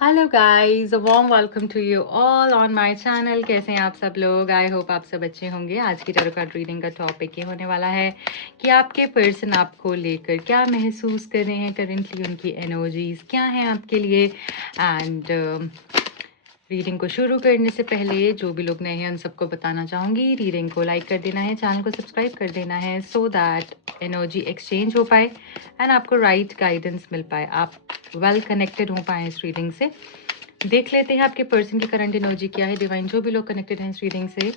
Hello guys, warm welcome to you all on my channel. कैसे हैं आप सब लोग? आई होप आप सब अच्छे होंगे। आज की टैरो कार्ड रीडिंग का टॉपिक ये होने वाला है कि आपके पर्सन आपको लेकर क्या महसूस कर रहे हैं करेंटली, उनकी एनर्जीज क्या हैं आपके लिए। एंड रीडिंग को शुरू करने से पहले जो भी लोग नए हैं उन सबको बताना चाहूँगी, रीडिंग को लाइक कर देना है, चैनल को सब्सक्राइब कर देना है सो दैट एनर्जी एक्सचेंज हो पाए एंड आपको राइट गाइडेंस मिल पाए, आप वेल कनेक्टेड हो पाए इस रीडिंग से। देख लेते हैं आपके पर्सन की करंट एनर्जी क्या है। डिवाइन जो भी लोग कनेक्टेड हैं इस रीडिंग से,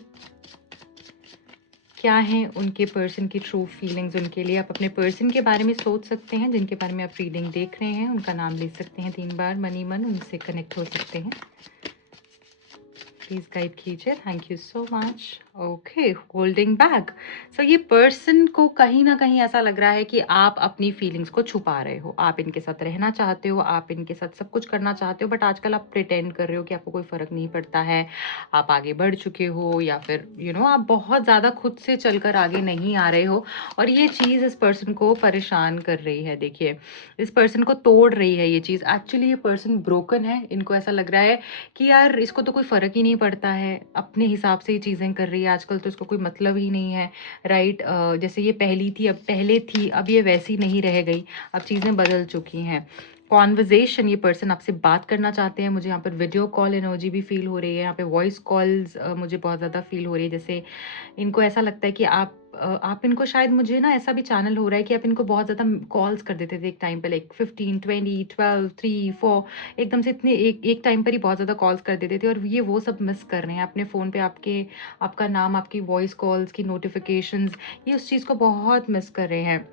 क्या है उनके पर्सन की ट्रू फीलिंग्स उनके लिए। आप अपने पर्सन के बारे में सोच सकते हैं, जिनके बारे में आप रीडिंग देख रहे हैं उनका नाम ले सकते हैं 3 बार, मनी मन उनसे कनेक्ट हो सकते हैं। प्लीज गाइड कीजिए, thank you so much. Okay, holding back. So ये पर्सन को कहीं ना कहीं ऐसा लग रहा है कि आप अपनी फीलिंग्स को छुपा रहे हो। आप इनके साथ रहना चाहते हो, आप इनके साथ सब कुछ करना चाहते हो, बट आजकल आप प्रिटेंड कर रहे हो कि आपको कोई फर्क नहीं पड़ता है, आप आगे बढ़ चुके हो, या फिर आप बहुत ज़्यादा खुद से चलकर आगे नहीं आ रहे हो। और ये चीज़ इस पर्सन को परेशान कर रही है। देखिए, इस पर्सन को तोड़ रही है ये चीज़। एक्चुअली ये पर्सन ब्रोकन है। इनको ऐसा लग रहा है कि यार इसको तो कोई फ़र्क ही नहीं पड़ता है, अपने हिसाब से ये चीज़ें कर रही है, आजकल तो इसको कोई मतलब ही नहीं है। राइट, जैसे ये पहले थी, अब ये वैसी नहीं रह गई, अब चीज़ें बदल चुकी हैं। कॉन्वर्जेशन, ये पर्सन आपसे बात करना चाहते हैं। मुझे यहाँ पर वीडियो कॉल एनर्जी भी फील हो रही है, यहाँ पे वॉइस कॉल्स मुझे बहुत ज़्यादा फील हो रही है। जैसे इनको ऐसा लगता है कि आप इनको शायद, मुझे ना ऐसा भी चैनल हो रहा है कि आप इनको बहुत ज़्यादा कॉल्स कर देते थे एक टाइम पे, लाइक 15 20 12 3 4, एकदम से इतने एक टाइम पर ही बहुत ज़्यादा कॉल्स कर देते थे। और ये वो सब मिस कर रहे हैं अपने फ़ोन पे, आपका नाम, आपकी वॉइस कॉल्स की नोटिफिकेशंस, ये उस चीज़ को बहुत मिस कर रहे हैं।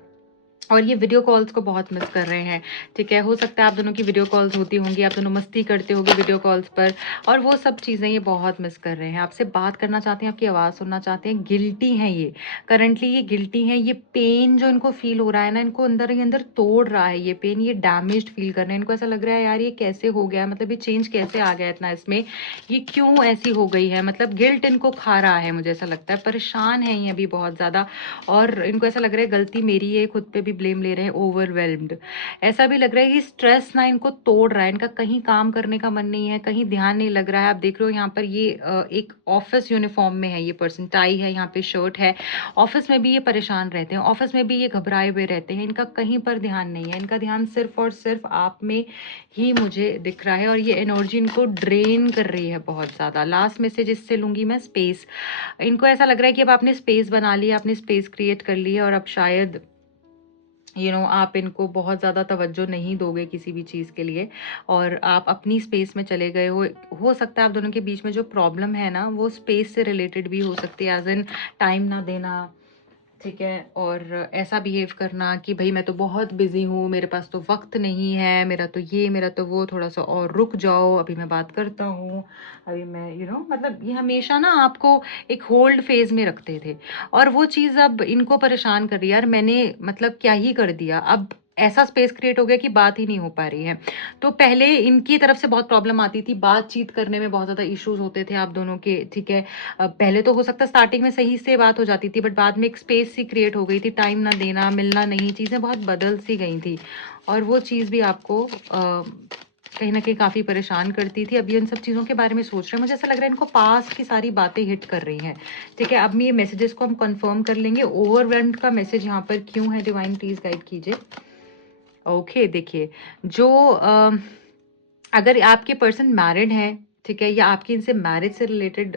और ये वीडियो कॉल्स को बहुत मिस कर रहे हैं। ठीक है, हो सकता है आप दोनों की वीडियो कॉल्स होती होंगी, आप दोनों मस्ती करते होंगे वीडियो कॉल्स पर, और वो सब चीज़ें ये बहुत मिस कर रहे हैं। आपसे बात करना चाहते हैं, आपकी आवाज़ सुनना चाहते हैं। गिल्टी हैं ये, करंटली ये गिल्टी हैं। ये पेन जो इनको फील हो रहा है ना, इनको अंदर ही अंदर तोड़ रहा है ये पेन। ये डैमेज्ड फील कर रहे हैं। इनको ऐसा लग रहा है यार ये कैसे हो गया, मतलब ये चेंज कैसे आ गया इतना इसमें, ये क्यों ऐसी हो गई है। मतलब गिल्ट इनको खा रहा है, मुझे ऐसा लगता है। परेशान है ये अभी बहुत ज़्यादा, और इनको ऐसा लग रहा है गलती मेरी है, खुद पे भी ब्लेम ले रहे हैं, ओवरवेल्म्ड। ऐसा भी लग रहा है कि स्ट्रेस ना इनको तोड़ रहा है, इनका कहीं काम करने का मन नहीं है, कहीं ध्यान नहीं लग रहा है। आप देख रहे हो यहाँ पर ये एक ऑफिस यूनिफॉर्म में है, ये पर्सन टाई है, यहाँ पे शर्ट है। ऑफिस में भी ये परेशान रहते हैं, ऑफिस में भी ये घबराए हुए रहते हैं, इनका कहीं पर ध्यान नहीं है। इनका ध्यान सिर्फ और सिर्फ आप में ही मुझे दिख रहा है, और ये एनर्जी इनको ड्रेन कर रही है बहुत ज़्यादा। लास्ट मैसेज इससे लूंगी मैं, स्पेस। इनको ऐसा लग रहा है कि अब आपने स्पेस बना ली, आपने स्पेस क्रिएट कर ली है, और अब शायद आप इनको बहुत ज़्यादा तवज्जो नहीं दोगे किसी भी चीज़ के लिए, और आप अपनी स्पेस में चले गए हो सकता है आप दोनों के बीच में जो प्रॉब्लम है ना, वो स्पेस से रिलेटेड भी हो सकती है, एज इन टाइम ना देना। ठीक है, और ऐसा बिहेव करना कि भाई मैं तो बहुत बिजी हूँ, मेरे पास तो वक्त नहीं है, मेरा तो ये, मेरा तो वो, थोड़ा सा और रुक जाओ, अभी मैं बात करता हूँ, अभी मैं मतलब ये हमेशा ना आपको एक होल्ड फेज में रखते थे, और वो चीज़ अब इनको परेशान कर रही है। यार मैंने मतलब क्या ही कर दिया, अब ऐसा स्पेस क्रिएट हो गया कि बात ही नहीं हो पा रही है। तो पहले इनकी तरफ से बहुत प्रॉब्लम आती थी, बातचीत करने में बहुत ज़्यादा इश्यूज होते थे आप दोनों के। ठीक है, पहले तो हो सकता है स्टार्टिंग में सही से बात हो जाती थी, बट बाद में एक स्पेस सी क्रिएट हो गई थी, टाइम ना देना, मिलना नहीं, चीज़ें बहुत बदल सी गई थी, और वो चीज़ भी आपको कहीं ना कहीं काफ़ी परेशान करती थी। अभी उन सब चीज़ों के बारे में सोच रहे हैं, मुझे ऐसा लग रहा है इनको पास की सारी बातें हिट कर रही हैं। ठीक है, अब मैं ये मैसेजेस को हम कंफर्म कर लेंगे। ओवरवेल्म्ड का मैसेज यहाँ पर क्यों है, डिवाइन प्लीज गाइड कीजिए। ओके, देखिए, जो अगर आपके पर्सन मैरिड है, ठीक है, या आपकी इनसे मैरिज से रिलेटेड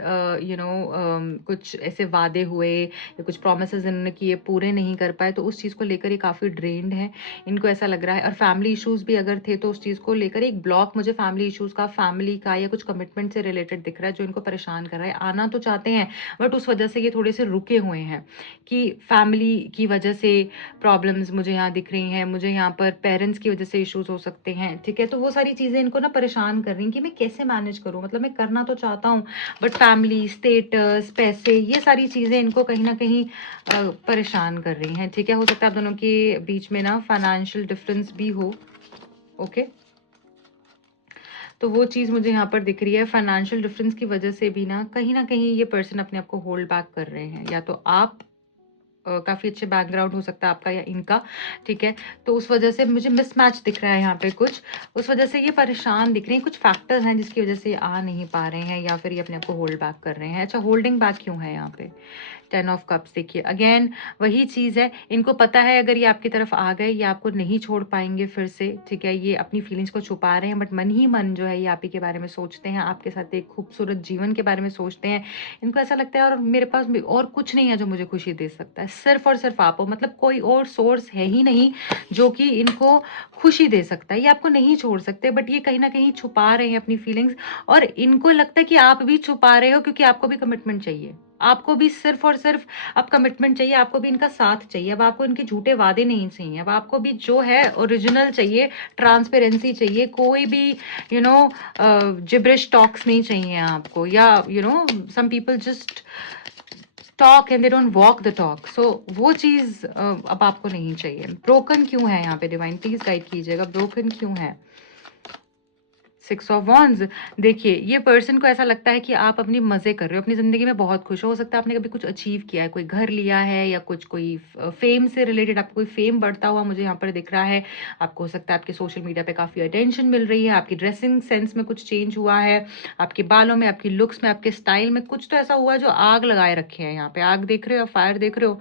कुछ ऐसे वादे हुए या कुछ प्रोमिसेस इन्होंने किए, पूरे नहीं कर पाए, तो उस चीज़ को लेकर ये काफ़ी ड्रेन्ड है, इनको ऐसा लग रहा है। और फैमिली इश्यूज भी अगर थे, तो उस चीज़ को लेकर एक ब्लॉक मुझे फैमिली इश्यूज का, फैमिली का, या कुछ कमिटमेंट से रिलेटेड दिख रहा है, जो इनको परेशान कर रहा है। आना तो चाहते हैं, बट उस वजह से ये थोड़े से रुके हुए हैं, कि फैमिली की वजह से प्रॉब्लम्स मुझे यहाँ दिख रही हैं, मुझे यहाँ पर पेरेंट्स की वजह से इश्यूज हो सकते हैं। ठीक है, तो वो सारी चीज़ें इनको ना परेशान कर रही हैं कि मैं कैसे मैनेज करूँ, मतलब मैं करना तो चाहता हूँ, बट फैमिली, स्टेटस, पैसे, ये सारी चीज़ें इनको कहीं ना कहीं परेशान कर रही हैं। ठीक है, हो सकता है आप दोनों के बीच में ना फाइनेंशियल डिफरेंस भी हो। ओके, तो वो चीज़ मुझे यहाँ पर दिख रही है। फाइनेंशियल डिफरेंस की वजह से भी ना कहीं ये पर्सन अपने आप को होल्ड बैक कर रहे हैं, या तो आप काफ़ी अच्छे बैकग्राउंड हो सकता है आपका या इनका, ठीक है? तो उस वजह से मुझे मिसमैच दिख रहा है यहाँ पे कुछ, उस वजह से ये परेशान दिख रहे हैं, कुछ फैक्टर्स हैं जिसकी वजह से ये आ नहीं पा रहे हैं या फिर ये अपने आप को होल्ड बैक कर रहे हैं। अच्छा, होल्डिंग बैक क्यों है यहाँ पे? 10 ऑफ कप्स, देखिए अगेन वही चीज़ है, इनको पता है अगर ये आपकी तरफ आ गए, ये आपको नहीं छोड़ पाएँगे फिर से, ठीक है? ये अपनी फीलिंग्स को छुपा रहे हैं, बट मन ही मन जो है ये आप ही के बारे में सोचते हैं, आपके साथ एक खूबसूरत जीवन के बारे में सोचते हैं। इनको ऐसा लगता है और मेरे पास में और कुछ नहीं है जो मुझे खुशी दे सकता है, सिर्फ़ और सिर्फ़ आप हो, मतलब कोई और सोर्स है ही नहीं जो कि इनको खुशी दे सकता है। ये आपको नहीं छोड़ सकते, बट ये कहीं न कहीं छुपा रहे हैं अपनी फीलिंग्स, और इनको लगता है कि आप भी छुपा रहे हो क्योंकि आपको भी कमिटमेंट चाहिए। आपको भी सिर्फ़ और सिर्फ़ अब कमिटमेंट चाहिए, आपको भी इनका साथ चाहिए, अब आपको इनके झूठे वादे नहीं चाहिए, अब आपको भी जो है ओरिजिनल चाहिए, ट्रांसपेरेंसी चाहिए, कोई भी जिब्रिश टॉक्स नहीं चाहिए आपको, या some people just talk and they don't walk the talk, so वो चीज़ अब आपको नहीं चाहिए। ब्रोकन क्यों है यहाँ पे डिवाइन, प्लीज़ गाइड कीजिएगा, ब्रोकन क्यों है? 6 ऑफ वॉन्ड्स, देखिए ये पर्सन को ऐसा लगता है कि आप अपनी मज़े कर रहे हो, अपनी ज़िंदगी में बहुत खुश हो सकता है, आपने कभी कुछ अचीव किया है, कोई घर लिया है या कुछ कोई फेम से रिलेटेड आपको कोई फेम बढ़ता हुआ मुझे यहाँ पर दिख रहा है। आपको हो सकता है आपके सोशल मीडिया पे काफ़ी अटेंशन मिल रही है, आपकी ड्रेसिंग सेंस में कुछ चेंज हुआ है, आपके बालों में, आपकी लुक्स में, आपके स्टाइल में कुछ तो ऐसा हुआ है जो आग लगाए रखे हैं यहाँ पे। आग देख रहे हो, फायर देख रहे हो,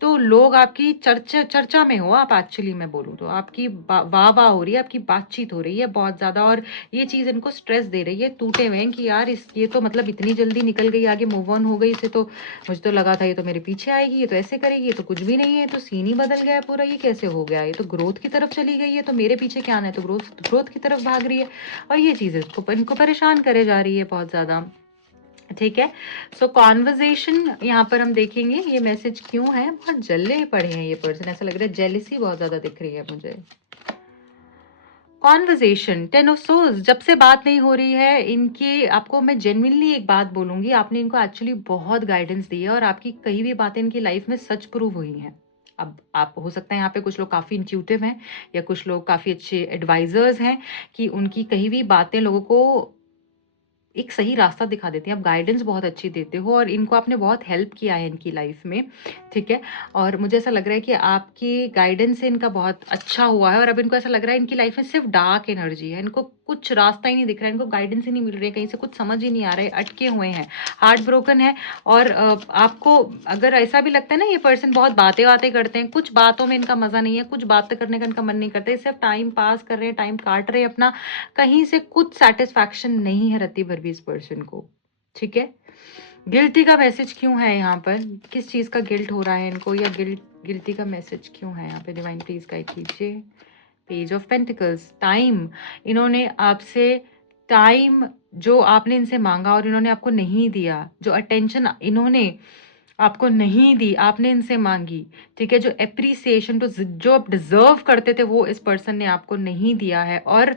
तो लोग आपकी चर्चा में हो, आप एक्चुअली मैं बोलूँ तो आपकी वाह-वाह हो रही है, आपकी बातचीत हो रही है बहुत ज़्यादा, और ये चीज़ इनको स्ट्रेस दे रही है, टूटे हुए हैं कि यार ये तो मतलब इतनी जल्दी निकल गई आगे, मूव ऑन हो गई, इसे तो मुझे तो लगा था ये तो मेरे पीछे आएगी, ये तो ऐसे करेगी, ये तो कुछ भी नहीं है, ये तो सीन ही बदल गया है पूरा, ये कैसे हो गया? ये तो ग्रोथ की तरफ चली गई है, तो मेरे पीछे क्या आना है, तो ग्रोथ ग्रोथ की तरफ भाग रही है, और ये चीज़ इनको इनको परेशान करे जा रही है बहुत ज़्यादा। ठीक है, सो कॉन्वर्जेशन यहाँ पर हम देखेंगे ये मैसेज क्यों है, बहुत जले पड़े हैं ये पर्सन, ऐसा लग रहा है जेलिसी बहुत ज्यादा दिख रही है मुझे। कॉन्वर्जेशन 10 ऑफ सोल्स, जब से बात नहीं हो रही है इनकी, आपको मैं जेन्युइनली एक बात बोलूंगी, आपने इनको एक्चुअली बहुत गाइडेंस दी है और आपकी कई भी बातें इनकी लाइफ में सच प्रूव हुई हैं। अब आप हो सकता है यहाँ पे कुछ लोग काफ़ी इंट्यूटिव हैं या कुछ लोग काफ़ी अच्छे एडवाइजर्स हैं कि उनकी कही भी बातें लोगों को एक सही रास्ता दिखा देती हैं, आप गाइडेंस बहुत अच्छी देते हो और इनको आपने बहुत हेल्प किया है इनकी लाइफ में, ठीक है? और मुझे ऐसा लग रहा है कि आपकी गाइडेंस से इनका बहुत अच्छा हुआ है और अब इनको ऐसा लग रहा है इनकी लाइफ में सिर्फ डार्क एनर्जी है, इनको कुछ रास्ता ही नहीं दिख रहा है, इनको गाइडेंस ही नहीं मिल रही है, कहीं से कुछ समझ ही नहीं आ रहा है, अटके हुए हैं, हार्ट ब्रोकन है। और आपको अगर ऐसा भी लगता है ना ये पर्सन बहुत बातें-वातें करते हैं, कुछ बातों में इनका मज़ा नहीं है, कुछ बातें करने का इनका मन नहीं करता, ये सिर्फ टाइम पास कर रहे हैं, टाइम काट रहे हैं अपना, कहीं से कुछ सैटिस्फैक्शन नहीं है रत्ती भर भी इस पर्सन को, ठीक है? गिल्टी का मैसेज क्यों है यहाँ पर? किस चीज़ का गिल्ट हो रहा है इनको, या गिल्टी का मैसेज क्यों है यहाँ पे? डिवाइन प्लीज गाइड कीजिए। पेज ऑफ पेंटिकल्स, टाइम, इन्होंने आपसे टाइम जो आपने इनसे मांगा और इन्होंने आपको नहीं दिया, जो अटेंशन इन्होंने आपको नहीं दी, आपने इनसे मांगी, ठीक है? जो एप्रिसिएशन तो जो आप डिजर्व करते थे वो इस पर्सन ने आपको नहीं दिया है, और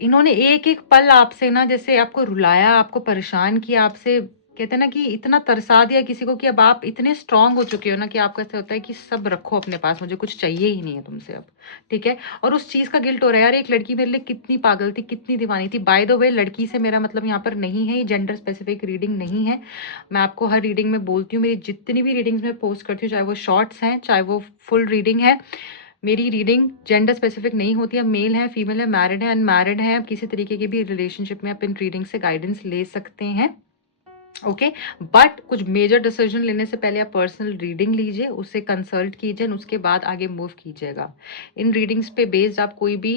इन्होंने एक-एक पल आपसे ना जैसे आपको रुलाया, आपको परेशान किया, आपसे कहते हैं ना कि इतना तरसा दिया किसी को कि अब आप इतने स्ट्रॉन्ग हो चुके हो ना कि आपको ऐसा होता है कि सब रखो अपने पास, मुझे कुछ चाहिए ही नहीं है तुमसे अब, ठीक है? और उस चीज़ का गिल्ट हो रहा है, यार एक लड़की मेरे लिए कितनी पागल थी, कितनी दीवानी थी। बाय द वे लड़की से मेरा मतलब यहाँ पर नहीं है, ये जेंडर स्पेसिफिक रीडिंग नहीं है। मैं आपको हर रीडिंग में बोलती हूँ, मेरी जितनी भी रीडिंग्स मैं पोस्ट करती हूँ, चाहे वो शॉर्ट्स हैं, चाहे वो फुल रीडिंग है, मेरी रीडिंग जेंडर स्पेसिफिक नहीं होती है, मेल है, फीमेल है, मैरिड है, अनमैरिड है, आप किसी तरीके की भी रिलेशनशिप में आप इन रीडिंग से गाइडेंस ले सकते हैं, ओके? बट कुछ मेजर डिसीजन लेने से पहले आप पर्सनल रीडिंग लीजिए, उसे कंसल्ट कीजिए, उसके बाद आगे मूव कीजिएगा। इन रीडिंग्स पे बेस्ड आप कोई भी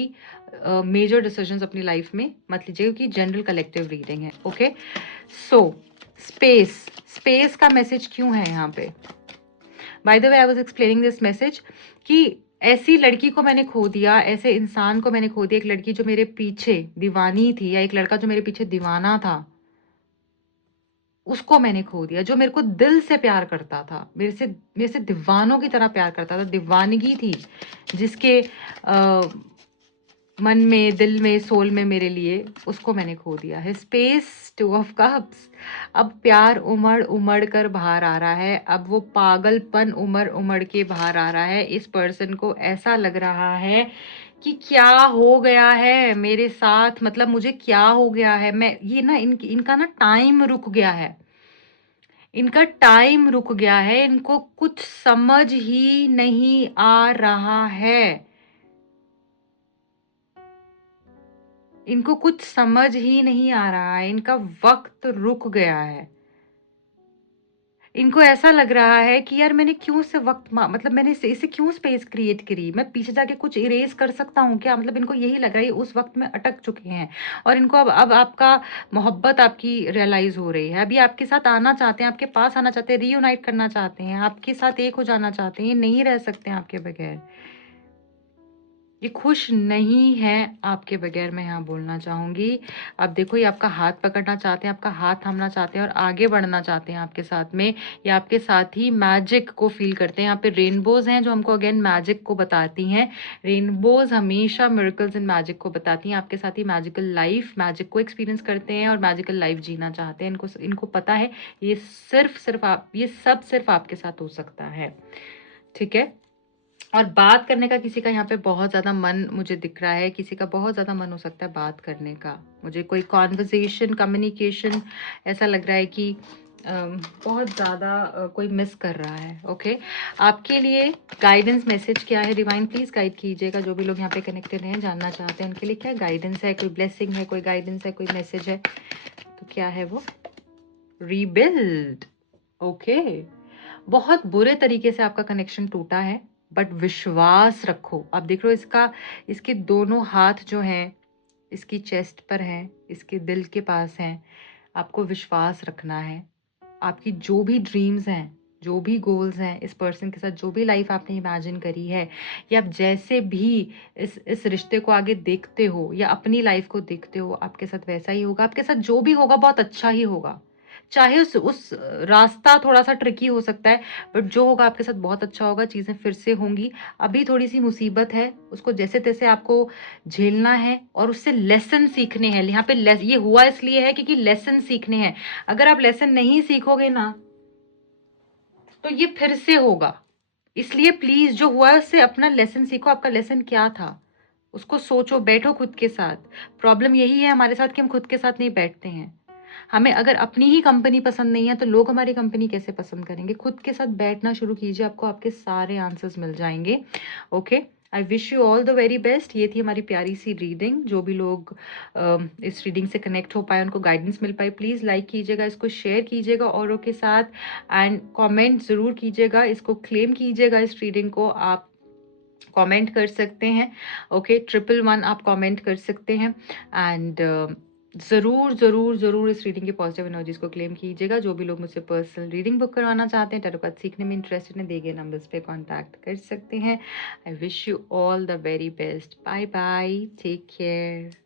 मेजर डिसीजंस अपनी लाइफ में मत लीजिए क्योंकि जनरल कलेक्टिव रीडिंग है, ओके? सो स्पेस, स्पेस का मैसेज क्यों है यहाँ पे? By the way I was explaining this message कि ऐसी लड़की को मैंने खो दिया, ऐसे इंसान को मैंने खो दिया, एक लड़की जो मेरे पीछे दीवानी थी या एक लड़का जो मेरे पीछे दीवाना था, उसको मैंने खो दिया, जो मेरे को दिल से प्यार करता था, मेरे से दीवानों की तरह प्यार करता था, दीवानगी थी जिसके मन में, दिल में, सोल में मेरे लिए, उसको मैंने खो दिया है। स्पेस, 2 ऑफ कप्स, अब प्यार उमड़ कर बाहर आ रहा है, अब वो पागलपन उमड़ के बाहर आ रहा है। इस पर्सन को ऐसा लग रहा है कि क्या हो गया है मेरे साथ, मतलब मुझे क्या हो गया है, मैं ये ना इनका ना टाइम रुक गया है। इनका टाइम रुक गया है, इनको कुछ समझ ही नहीं आ रहा है, इनको कुछ समझ ही नहीं आ रहा है, इनका वक्त रुक गया है। इनको ऐसा लग रहा है कि यार मैंने क्यों से वक्त मतलब मैंने इसे क्यों स्पेस क्रिएट करी, मैं पीछे जाके कुछ इरेज कर सकता हूँ क्या, मतलब इनको यही लग रहा है, उस वक्त में अटक चुके हैं और इनको अब आपका मोहब्बत आपकी रियलाइज हो रही है, अभी आपके साथ आना चाहते हैं, आपके पास आना चाहते हैं, रीयूनाइट करना चाहते हैं, आपके साथ एक हो जाना चाहते हैं, ये नहीं रह सकते हैं आपके बगैर, ये खुश नहीं है आपके बगैर, मैं यहाँ बोलना चाहूंगी। अब देखो, ये आपका हाथ पकड़ना चाहते हैं, आपका हाथ थामना चाहते हैं और आगे बढ़ना चाहते हैं आपके साथ में, या आपके साथ ही मैजिक को फील करते हैं। यहाँ पे रेनबोज हैं जो हमको अगेन मैजिक को बताती हैं। रेनबोज हमेशा मिरेकल्स एंड मैजिक को बताती हैं, आपके साथ ही मैजिकल लाइफ, मैजिक को एक्सपीरियंस करते हैं और मैजिकल लाइफ जीना चाहते हैं। इनको पता है ये ये सब सिर्फ आपके साथ हो सकता है, ठीक है। और बात करने का किसी का यहाँ पे बहुत ज़्यादा मन मुझे दिख रहा है, किसी का बहुत ज़्यादा मन हो सकता है बात करने का, मुझे कोई कॉन्वर्जेशन, कम्युनिकेशन ऐसा लग रहा है कि बहुत ज़्यादा कोई मिस कर रहा है। ओके, आपके लिए गाइडेंस मैसेज क्या है? डिवाइन प्लीज़ गाइड कीजिएगा, जो भी लोग यहाँ पे कनेक्टेड हैं, जानना चाहते हैं, उनके लिए क्या गाइडेंस है, कोई ब्लेसिंग है, कोई गाइडेंस है, कोई मैसेज है, तो क्या है वो? रीबिल्ड। ओके, बहुत बुरे तरीके से आपका कनेक्शन टूटा है, बट विश्वास रखो। आप देख रहे हो इसके दोनों हाथ जो हैं इसकी चेस्ट पर हैं, इसके दिल के पास हैं। आपको विश्वास रखना है। आपकी जो भी ड्रीम्स हैं, जो भी गोल्स हैं, इस पर्सन के साथ जो भी लाइफ आपने इमेजिन करी है, या आप जैसे भी इस रिश्ते को आगे देखते हो या अपनी लाइफ को देखते हो, आपके साथ वैसा ही होगा। आपके साथ जो भी होगा बहुत अच्छा ही होगा, चाहे उस रास्ता थोड़ा-सा ट्रिकी हो सकता है, बट जो होगा आपके साथ बहुत अच्छा होगा, चीज़ें फिर से होंगी। अभी थोड़ी-सी मुसीबत है, उसको जैसे-तैसे आपको झेलना है और उससे लेसन सीखने हैं। यहाँ पे ये हुआ इसलिए है क्योंकि लेसन सीखने हैं। अगर आप लेसन नहीं सीखोगे ना, तो ये फिर से होगा। इसलिए प्लीज़ जो हुआ है उससे अपना लेसन सीखो। आपका लेसन क्या था? उसको सोचो, बैठो खुद के साथ। प्रॉब्लम यही है हमारे साथ कि हम खुद के साथ नहीं बैठते हैं। हमें अगर अपनी ही कंपनी पसंद नहीं है तो लोग हमारी कंपनी कैसे पसंद करेंगे? खुद के साथ बैठना शुरू कीजिए, आपको आपके सारे आंसर्स मिल जाएंगे। Okay, I wish you all the very best. ये थी हमारी प्यारी सी रीडिंग। जो भी लोग इस रीडिंग से कनेक्ट हो पाए, उनको गाइडेंस मिल पाए, प्लीज़ लाइक कीजिएगा, इसको शेयर कीजिएगा औरों के साथ, एंड कमेंट ज़रूर कीजिएगा, इसको क्लेम कीजिएगा। इस रीडिंग को आप कमेंट कर सकते हैं। ओके, 111 आप कमेंट कर सकते हैं, एंड ज़रूर ज़रूर ज़रूर इस रीडिंग की पॉजिटिव एनर्जीज को क्लेम कीजिएगा। जो भी लोग मुझसे पर्सनल रीडिंग बुक करवाना चाहते हैं, टैरो कार्ड सीखने में इंटरेस्टेड हैं, दिए गए नंबर्स पे कांटेक्ट कर सकते हैं। I wish you all the very best. Bye bye, take care.